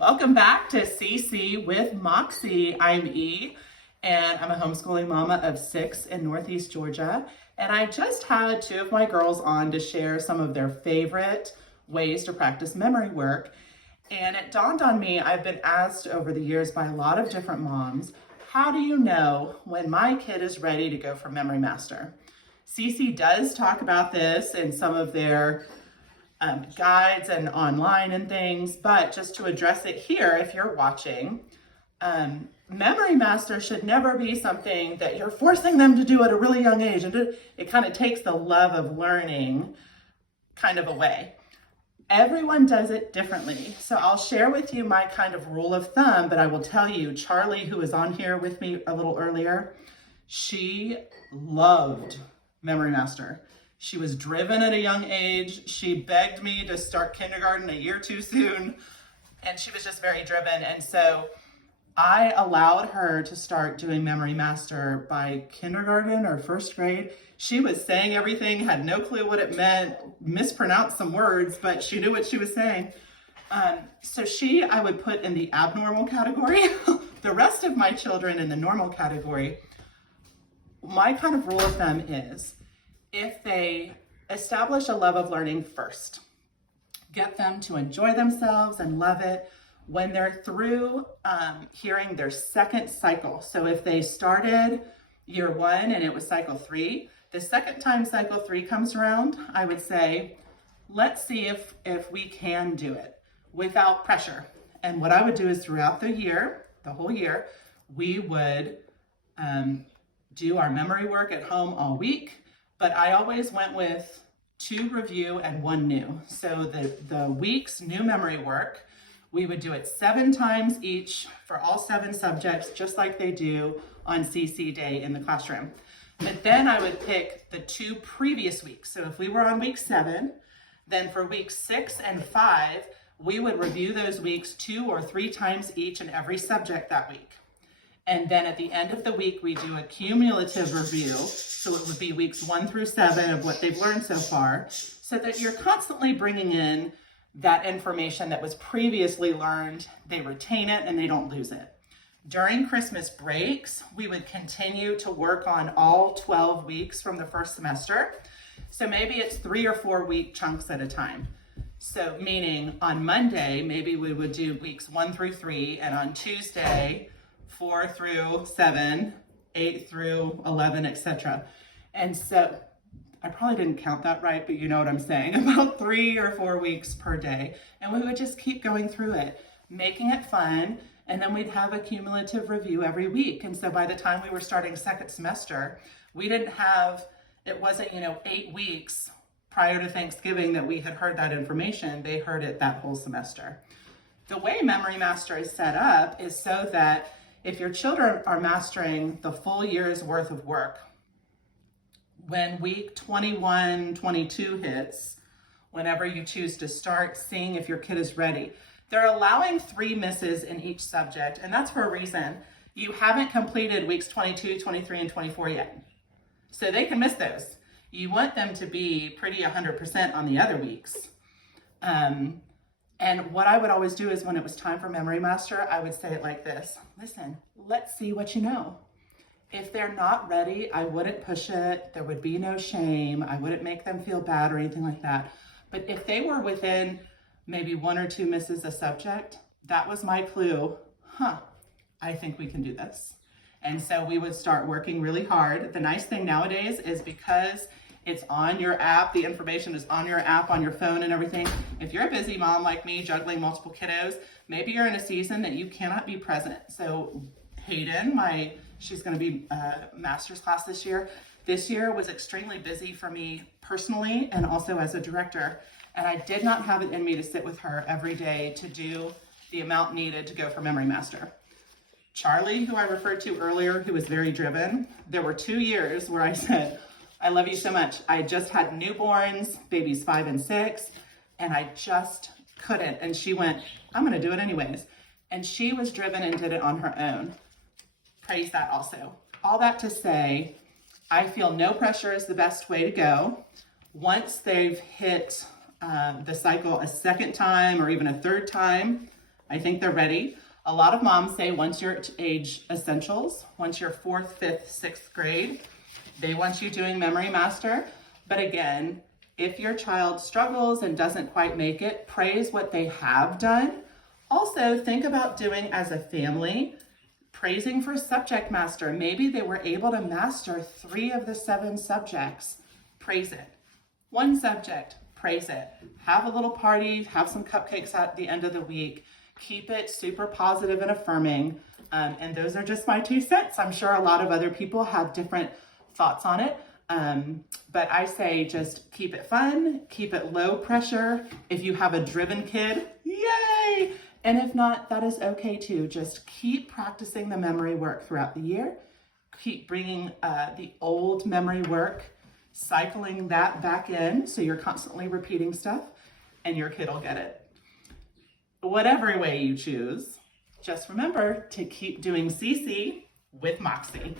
Welcome back to CC with Moxie. I'm E, and I'm a homeschooling mama of 6 in Northeast Georgia. And I just had 2 of my girls on to share some of their favorite ways to practice memory work. And it dawned on me, I've been asked over the years by a lot of different moms, how do you know when my kid is ready to go for Memory Master? CC does talk about this in some of their guides and online and things, but just to address it here, if you're watching, Memory Master should never be something that you're forcing them to do at a really young age, and it kind of takes the love of learning kind of away. Everyone does it differently. So I'll share with you my kind of rule of thumb, but I will tell you, Charlie, who was on here with me a little earlier, she loved Memory Master. She was driven at a young age. She begged me to start kindergarten a year too soon, and she was just very driven. And so I allowed her to start doing Memory Master by kindergarten or first grade. She was saying everything, had no clue what it meant, mispronounced some words, but she knew what she was saying. So I would put in the abnormal category. The rest of my children in the normal category. My kind of rule of thumb is, if they establish a love of learning first, get them to enjoy themselves and love it when they're through hearing their second cycle. So if they started year 1 and it was cycle 3, the second time cycle 3 comes around, I would say, let's see if we can do it without pressure. And what I would do is throughout the year, the whole year, we would do our memory work at home all week. But I always went with 2 review and 1 new. So the week's new memory work, we would do it 7 times each for all 7 subjects, just like they do on CC Day in the classroom. But then I would pick the 2 previous weeks. So if we were on week 7, then for weeks 6 and 5, we would review those weeks 2 or 3 times each in every subject that week. And then at the end of the week, we do a cumulative review. So it would be weeks 1 through 7 of what they've learned so far, so that you're constantly bringing in that information that was previously learned. They retain it and they don't lose it. During Christmas breaks, we would continue to work on all 12 weeks from the first semester. So maybe it's 3 or 4 week chunks at a time. So meaning on Monday, maybe we would do weeks 1 through 3, and on Tuesday, 4 through 7, 8 through 11, etc. And so I probably didn't count that right, but you know what I'm saying, about 3 or 4 weeks per day. And we would just keep going through it, making it fun. And then we'd have a cumulative review every week. And so by the time we were starting second semester, it wasn't, 8 weeks prior to Thanksgiving that we had heard that information. They heard it that whole semester. The way Memory Master is set up is so that if your children are mastering the full year's worth of work, when week 21, 22 hits, whenever you choose to start seeing if your kid is ready, they're allowing 3 misses in each subject, and that's for a reason. You haven't completed weeks 22, 23, and 24 yet. So they can miss those. You want them to be pretty 100% on the other weeks. And what I would always do is when it was time for Memory Master, I would say it like this: listen, let's see what you know. If they're not ready, I wouldn't push it. There would be no shame. I wouldn't make them feel bad or anything like that. But if they were within maybe 1 or 2 misses a subject, that was my clue. I think we can do this. And so we would start working really hard. The nice thing nowadays is because it's on your app, the information is on your app, on your phone and everything. If you're a busy mom like me, juggling multiple kiddos, maybe you're in a season that you cannot be present. So Hayden, she's going to be master's class this year. This year was extremely busy for me personally and also as a director. And I did not have it in me to sit with her every day to do the amount needed to go for Memory Master. Charlie, who I referred to earlier, who was very driven, there were 2 years where I said, I love you so much. I just had newborns, babies 5 and 6, and I just couldn't. And she went, I'm going to do it anyways. And she was driven and did it on her own. Praise that also. All that to say, I feel no pressure is the best way to go. Once they've hit the cycle a second time or even a third time, I think they're ready. A lot of moms say once you're at age essentials, once you're 4th, 5th, 6th grade, they want you doing Memory Master. But again, if your child struggles and doesn't quite make it, praise what they have done. Also, think about doing as a family, praising for Subject Master. Maybe they were able to master 3 of the 7 subjects. Praise it. 1 subject, praise it. Have a little party, have some cupcakes at the end of the week. Keep it super positive and affirming. And those are just my 2 cents. I'm sure a lot of other people have different thoughts on it. But I say just keep it fun, keep it low pressure. If you have a driven kid, yay! And if not, that is okay too. Just keep practicing the memory work throughout the year. Keep bringing the old memory work, cycling that back in so you're constantly repeating stuff and your kid will get it. Whatever way you choose, just remember to keep doing CC with Moxie.